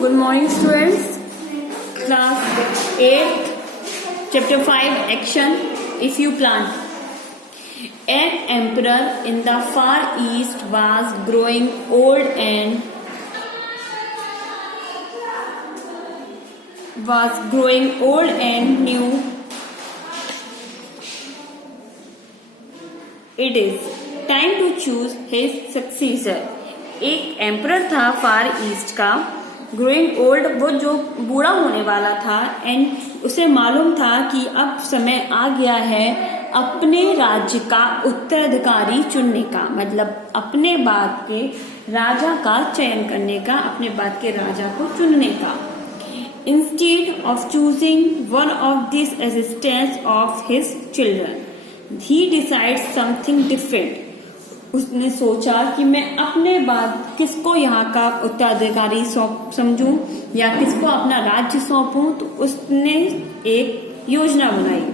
Good morning, students. Class 8, Chapter 5, Action. If you plant. An emperor in the far east was growing old and knew it is time to choose his successor. एक emperor था फार east का, growing old, वो जो बूढ़ा होने वाला था, and उसे मालूम था कि अब समय आ गया है अपने राज्य का उत्तराधिकारी चुनने का, मतलब अपने बाद के राजा का चयन करने का, अपने बाद के राजा को चुनने का. Instead of choosing one of this assistants of his children, he decide something different. उसने सोचा कि मैं अपने बाद किसको यहाँ का उत्तराधिकारी समझूं या किसको अपना राज्य सौंपूं, तो उसने एक योजना बनाई.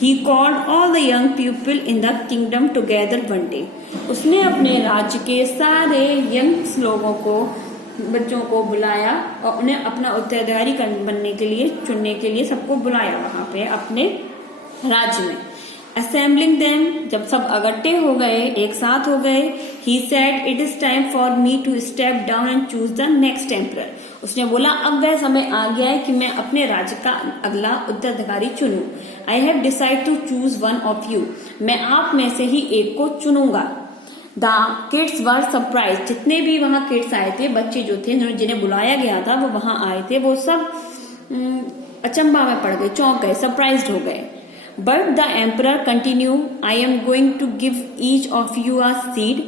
He called all the young people in the kingdom together one day. उसने अपने राज्य के सारे यंग लोगों को, बच्चों को बुलाया और उन्हें अपना उत्तराधिकारी बनने के लिए, चुनने के लिए सबको बुलाया वहां पे अपने राज्य में. Assembling them, जब सब इकट्ठे हो गए, एक साथ हो गए, he said, it is time for me to step down and choose the next emperor. उसने बोला अब वह समय आ गया है कि मैं अपने राज्य का अगला उत्तराधिकारी चुनूं. I have decided to choose one of you. मैं आप में से ही एक को चुनूंगा. The kids were surprised. जितने भी वहाँ किड्स आए थे, बच्चे जो थे जिन्हें बुलाया गया था वो वहां आए थे, वो सब अचंभा में पड़ गए, चौंक गए, सरप्राइज्ड हो गए. But the emperor continued, I am going to give each of you a seed.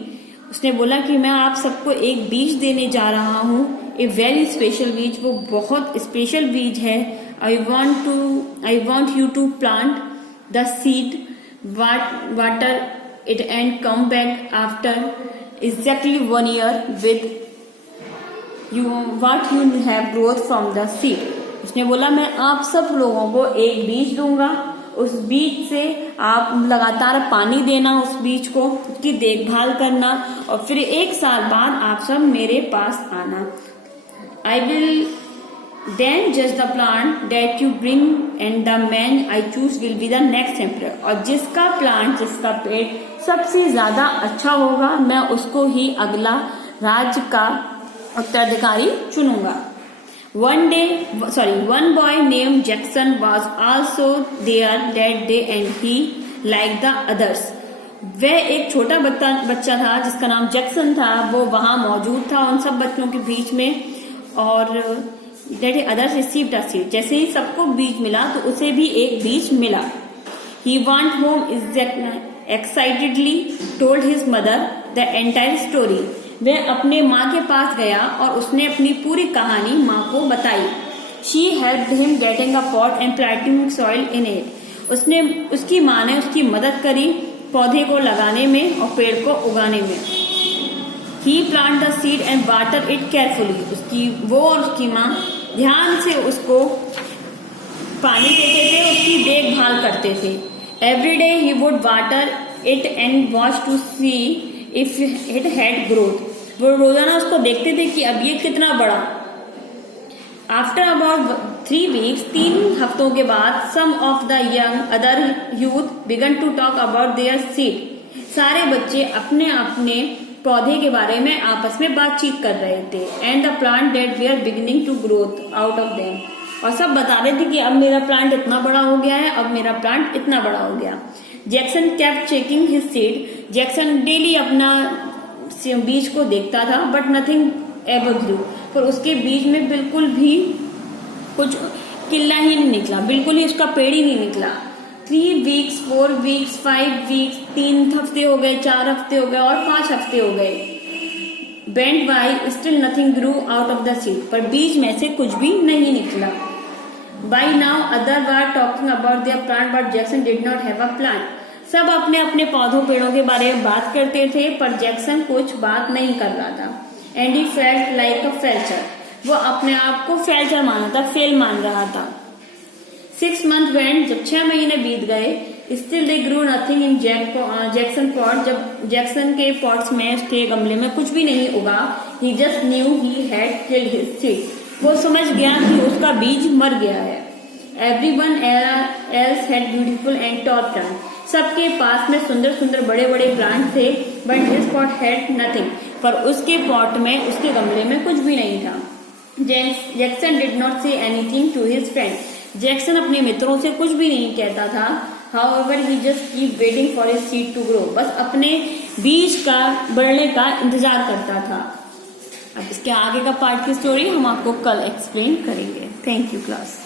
उसने बोला कि मैं आप सबको एक बीज देने जा रहा हूँ, a very special बीज, वो बहुत स्पेशल बीज है. I want you to plant the seed, water it and come back after exactly 1 year with what you have growth from the seed. उसने बोला मैं आप सब लोगों को एक बीज दूंगा, उस बीज से आप लगातार पानी देना, उस बीज को, उसकी देखभाल करना, और फिर 1 साल बाद आप सब मेरे पास आना. I will then judge the plant that you bring and the man I choose will be the next emperor. और जिसका प्लांट, जिसका पेड़ सबसे ज्यादा अच्छा होगा, मैं उसको ही अगला राज्य का उत्तराधिकारी चुनूंगा. One boy named Jackson was also there that day and he, like the others, वह एक छोटा बच्चा था जिसका नाम जैक्सन था, वो वहां मौजूद था उन सब बच्चों के बीच में. और that others received a seed, जैसे ही सबको बीज मिला तो उसे भी एक बीज मिला. He went home excitedly told his mother the entire story. वह अपने माँ के पास गया और उसने अपनी पूरी कहानी माँ को बताई. She helped him getting a pot and planting soil in it. उसकी माँ ने उसकी मदद करी पौधे को लगाने में और पेड़ को उगाने में. He planted the seed and watered it carefully. वो और उसकी माँ ध्यान से उसको पानी देते थे, उसकी देखभाल करते थे. Every day he would water it and watch to see if it had growth. वो रोजाना उसको देखते थे कि अब ये कितना बड़ा. After about 3 weeks, 3 हफ्तों के बाद, some of the other youth began to talk about their seed. सारे बच्चे अपने अपने पौधे के बारे में आपस में बातचीत कर रहे थे. And the plant that were beginning to grow out of them. और सब बता रहे थे कि अब मेरा प्लांट इतना बड़ा हो गया है, अब मेरा प्लांट इतना बड़ा हो गया. Jackson kept checking his seed. Jackson daily अपना बीज को देखता था, बट नथिंग एवर ग्रू, पर उसके बीज में बिल्कुल भी कुछ किल्ला ही नहीं निकला, बिल्कुल ही उसका पेड़ ही नहीं निकला. 3 weeks, 4 weeks, 5 weeks, 3 हफ्ते हो गए, 4 हफ्ते हो गए और 5 हफ्ते हो गए. Went by, still nothing grew out of the seed. पर बीज में से कुछ भी नहीं निकला. By now, others were talking about their plant, but Jackson did not have a plant. सब अपने अपने पौधों पेड़ों के बारे में बात करते थे, पर जैक्सन कुछ बात नहीं कर रहा था. And he felt like a failure. वो अपने आप को फेल्चर माना था, फेल मान रहा था. 6 months went, जब 6 महीने बीत गए, still they grew nothing in Jackson pot. जब जैक्सन के पॉट्स में, उसके गमले में कुछ भी नहीं उगा. He just knew he had killed his seed. वो समझ गया कि उसका बीज मर गया है। Everyone else had beautiful and tall plants. सबके पास में सुंदर सुंदर बड़े बड़े प्लांट थे, but his pot had nothing. पर उसके पॉट में, उसके गमले में कुछ भी नहीं था। Jackson did not say anything to his friend. Jackson अपने मित्रों से कुछ भी नहीं कहता था। However, he just keep waiting for his seed to grow. बस अपने बीज का बढ़ने का इंतजार करता था। अब इसके आगे का पार्ट की स्टोरी हम आपको कल एक्सप्लेन करेंगे। Thank you class.